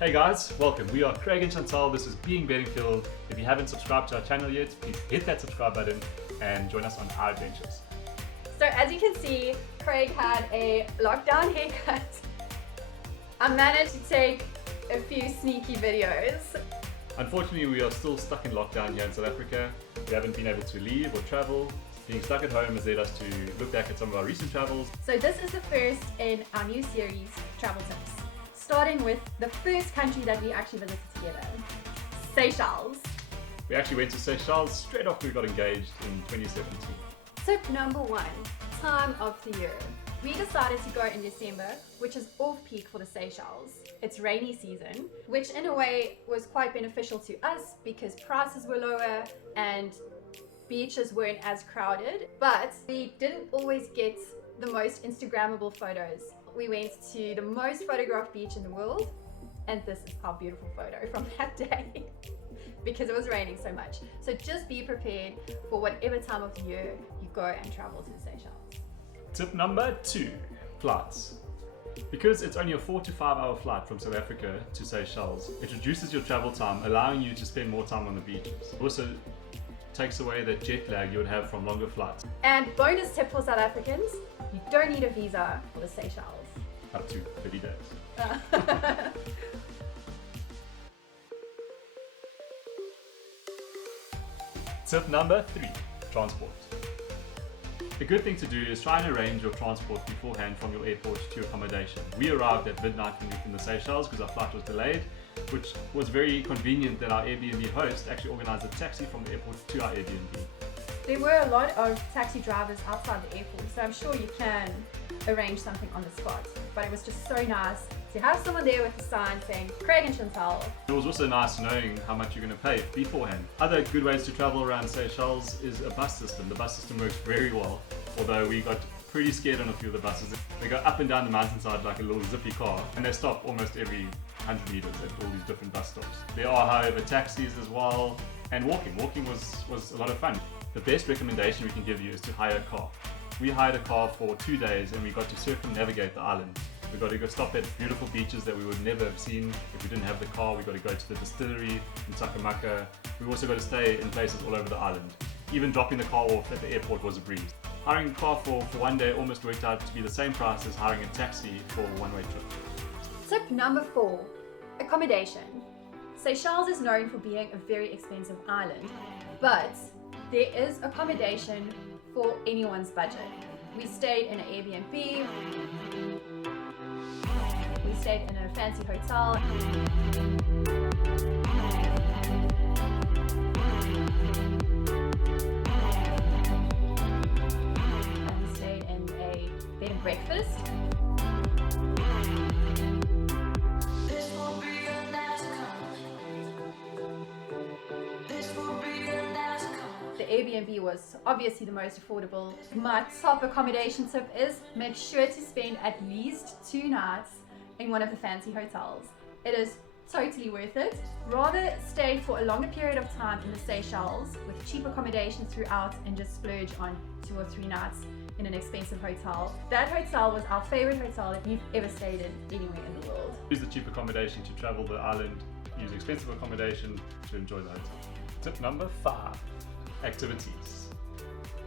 Hey guys, welcome. We are Craig and Chantal. This is Being Bedingfield. If you haven't subscribed to our channel yet, please hit that subscribe button and join us on our adventures. So as you can see, Craig had a lockdown haircut. I managed to take a few sneaky videos. Unfortunately, we are still stuck in lockdown here in South Africa. We haven't been able to leave or travel. Being stuck at home has led us to look back at some of our recent travels. So this is the first in our new series, Travel Tips. Starting with the first country that we actually visited together, Seychelles. We actually went to Seychelles straight after we got engaged in 2017. Tip number 1, time of the year. We decided to go in December, which is off-peak for the Seychelles. It's rainy season, which in a way was quite beneficial to us because prices were lower and beaches weren't as crowded, but we didn't always get the most Instagrammable photos. We went to the most photographed beach in the world, and this is our beautiful photo from that day because it was raining so much. So just be prepared for whatever time of the year you go and travel to the Seychelles. Tip number 2, flights. Because it's only a 4 to 5 hour flight from South Africa to Seychelles, it reduces your travel time, allowing you to spend more time on the beaches. It also takes away the jet lag you would have from longer flights. And bonus tip for South Africans, you don't need a visa for the Seychelles. Up to 30 days. Tip number 3, transport. A good thing to do is try and arrange your transport beforehand from your airport to your accommodation. We arrived at midnight in the Seychelles because our flight was delayed, which was very convenient that our Airbnb host actually organized a taxi from the airport to our Airbnb. There were a lot of taxi drivers outside the airport, so I'm sure you can arrange something on the spot. But it was just so nice to have someone there with a sign saying Craig and Chantal. It was also nice knowing how much you're going to pay beforehand. Other good ways to travel around Seychelles is a bus system. The bus system works very well, although we got pretty scared on a few of the buses. They go up and down the mountainside like a little zippy car, and they stop almost every 100 meters at all these different bus stops. There are, however, taxis as well, and walking. Walking was a lot of fun. The best recommendation we can give you is to hire a car. We hired a car for 2 days and we got to circumnavigate the island. We got to go stop at beautiful beaches that we would never have seen if we didn't have the car. We got to go to the distillery in Sakamaka. We also got to stay in places all over the island. Even dropping the car off at the airport was a breeze. Hiring a car for 1 day almost worked out to be the same price as hiring a taxi for a one-way trip. Tip number 4, accommodation. Seychelles is known for being a very expensive island, but there is accommodation for anyone's budget. We stayed in an Airbnb, we stayed in a fancy hotel, and we stayed in a bed and breakfast. Airbnb was obviously the most affordable. My top accommodation tip is make sure to spend at least 2 nights in one of the fancy hotels. It is totally worth it. Rather stay for a longer period of time in the Seychelles with cheap accommodation throughout and just splurge on 2 or 3 nights in an expensive hotel. That hotel was our favorite hotel that we've ever stayed in anywhere in the world. Use the cheap accommodation to travel the island, use expensive accommodation to enjoy the hotel. Tip number 5. Activities.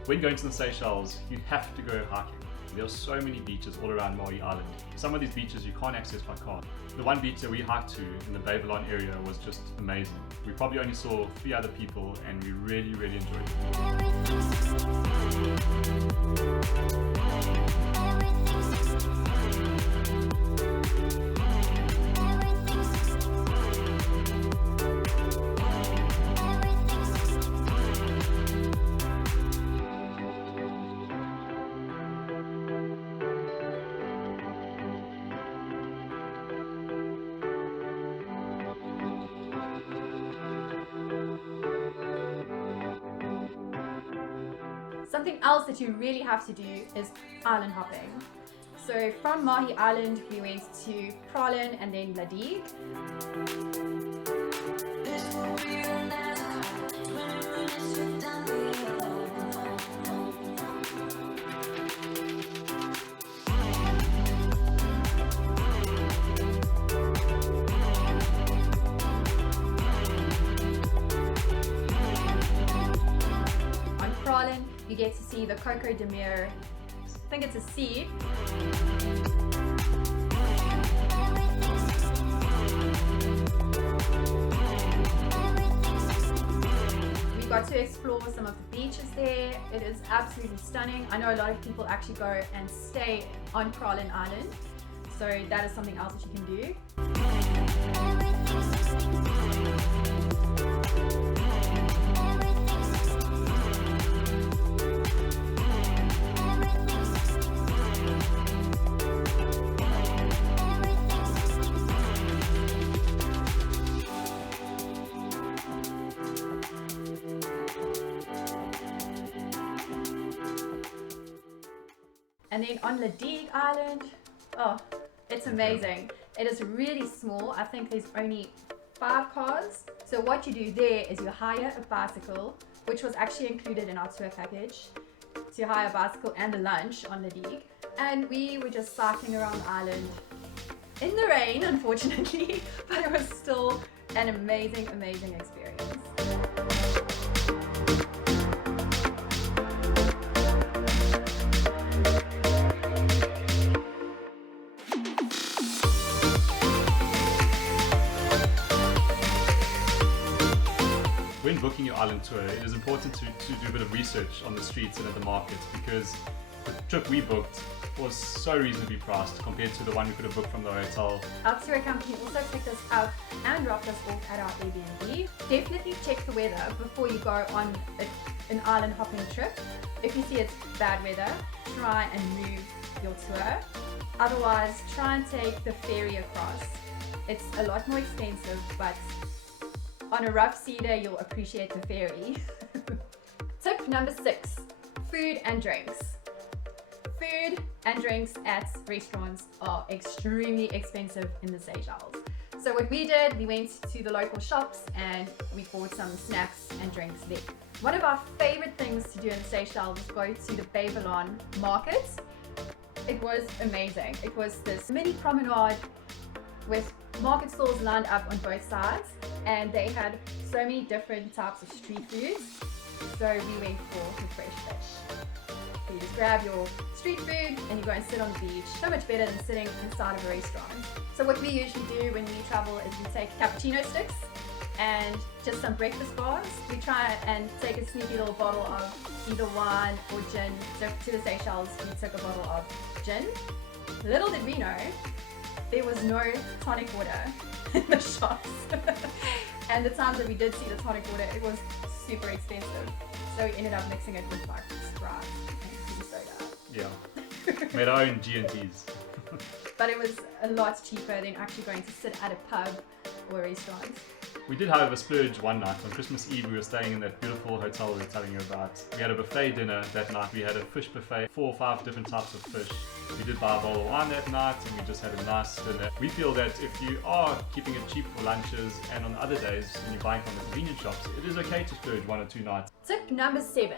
When going to the Seychelles, you have to go hiking. There are so many beaches all around Mahé Island. Some of these beaches you can't access by car. The one beach that we hiked to in the Maiwan area was just amazing. We probably only saw 3 other people and we really enjoyed it. Something else that you really have to do is island hopping. So from Mahé Island, we went to Praslin and then La Digue. You get to see the Coco de Mer, I think it's a sea. We got to explore some of the beaches there. It is absolutely stunning. I know a lot of people actually go and stay on Praslin Island, so that is something else that you can do. And then on La Digue Island, oh, it's amazing. It is really small. I think there's only 5 cars. So what you do there is you hire a bicycle, which was actually included in our tour package, to hire a bicycle and a lunch on La Digue. And we were just cycling around the island in the rain, unfortunately, but it was still an amazing, amazing experience. When booking your island tour, it is important to do a bit of research on the streets and at the markets, because the trip we booked was so reasonably priced compared to the one we could have booked from the hotel. Our tour company also picked us up and dropped us off at our Airbnb. Definitely check the weather before you go on an island hopping trip. If you see it's bad weather, try and move your tour. Otherwise, try and take the ferry across. It's a lot more expensive, but on a rough sea day, you'll appreciate the ferry. Tip number 6, food and drinks. Food and drinks at restaurants are extremely expensive in the Seychelles. So what we did, we went to the local shops and we bought some snacks and drinks there. One of our favorite things to do in the Seychelles was go to the Babylon market. It was amazing. It was this mini promenade with market stalls lined up on both sides, and they had so many different types of street foods. So we went for the fresh fish. So you just grab your street food and you go and sit on the beach. So much better than sitting inside of a restaurant. So what we usually do when we travel is we take cappuccino sticks and just some breakfast bars. We try and take a sneaky little bottle of either wine or gin. So to the Seychelles, we took a bottle of gin. Little did we know, there was no tonic water in the shops. And the times that we did see the tonic water, it was super expensive. So we ended up mixing it with like Sprite and tea soda. Yeah, made our own G&Ts. But it was a lot cheaper than actually going to sit at a pub or a restaurant. We did, however, splurge one night. On Christmas Eve, we were staying in that beautiful hotel we were telling you about. We had a buffet dinner that night. We had a fish buffet, 4 or 5 different types of fish. We did buy a bowl of wine that night, and we just had a nice dinner. We feel that if you are keeping it cheap for lunches and on other days when you're buying from the convenience shops, it is okay to splurge 1 or 2 nights. Tip number 7.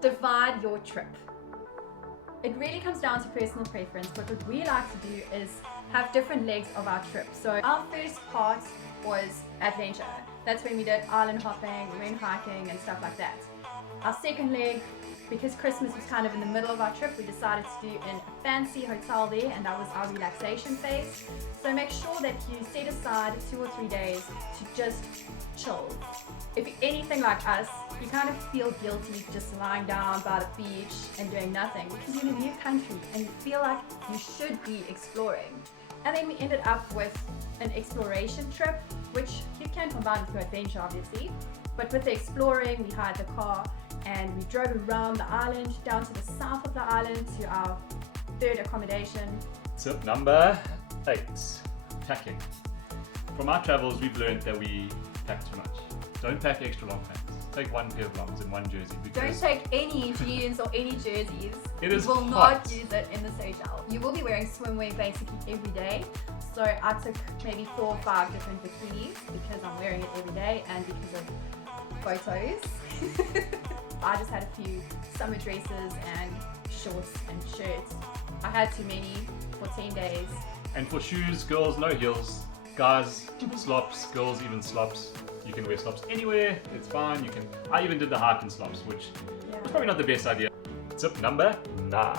Divide your trip. It really comes down to personal preference, but what we like to do is have different legs of our trip. So our first part was adventure. That's when we did island hopping, we went hiking and stuff like that. Our second leg, because Christmas was kind of in the middle of our trip, we decided to do in a fancy hotel there, and that was our relaxation phase. So make sure that you set aside 2 or 3 days to just chill. If you're anything like us, you kind of feel guilty just lying down by the beach and doing nothing because you're in a new country and you feel like you should be exploring. And then we ended up with an exploration trip, which you can combine with your adventure obviously. But with the exploring, we hired the car and we drove around the island down to the south of the island to our 3rd accommodation. Tip number 8, packing. From our travels, we've learned that we pack too much. Don't pack extra long packs. take one pair of longs and one jersey. Don't Because take any jeans or any jerseys. It is You will hot. not use it in the Seychelles. You will be wearing swimwear basically every day. So I took maybe 4 or 5 different bikinis because I'm wearing it every day and because of photos. I just had a few summer dresses and shorts and shirts. I had too many for 10 days. And for shoes, girls, no heels. Guys, slops. Girls, even slops. You can wear slops anywhere. It's fine. I even did the hike in slops, which is probably not the best idea. Tip number 9.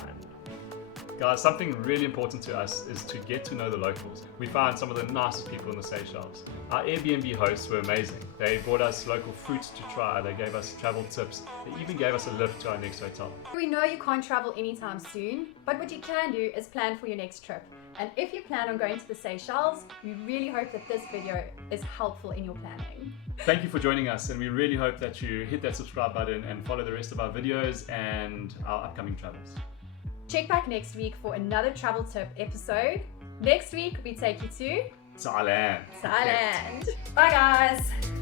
Guys, something really important to us is to get to know the locals. We found some of the nicest people in the Seychelles. Our Airbnb hosts were amazing. They brought us local fruits to try. They gave us travel tips. They even gave us a lift to our next hotel. We know you can't travel anytime soon, but what you can do is plan for your next trip. And if you plan on going to the Seychelles, we really hope that this video is helpful in your planning. Thank you for joining us, and we really hope that you hit that subscribe button and follow the rest of our videos and our upcoming travels. Check back next week for another travel tip episode. Next week, we take you to Thailand. Thailand. Bye guys.